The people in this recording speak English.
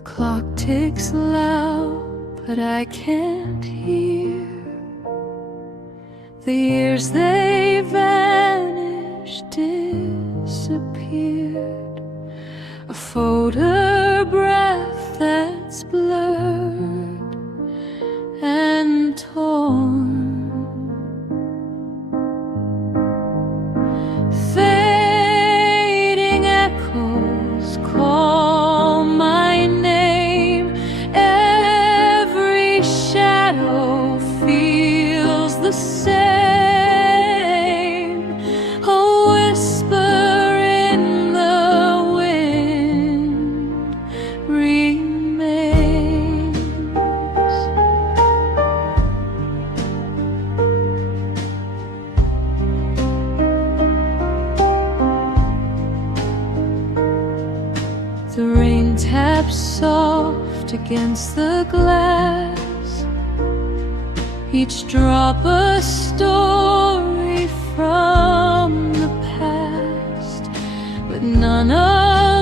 clock ticks loud, but I can't hear. The years they vanished, disappeared. A photograph that's blurred and torn. Fading echoes call my name. Every shadow feels the same. A whisper in the wind remains. The rain taps soft against the glass, each drop a story from the past, but none of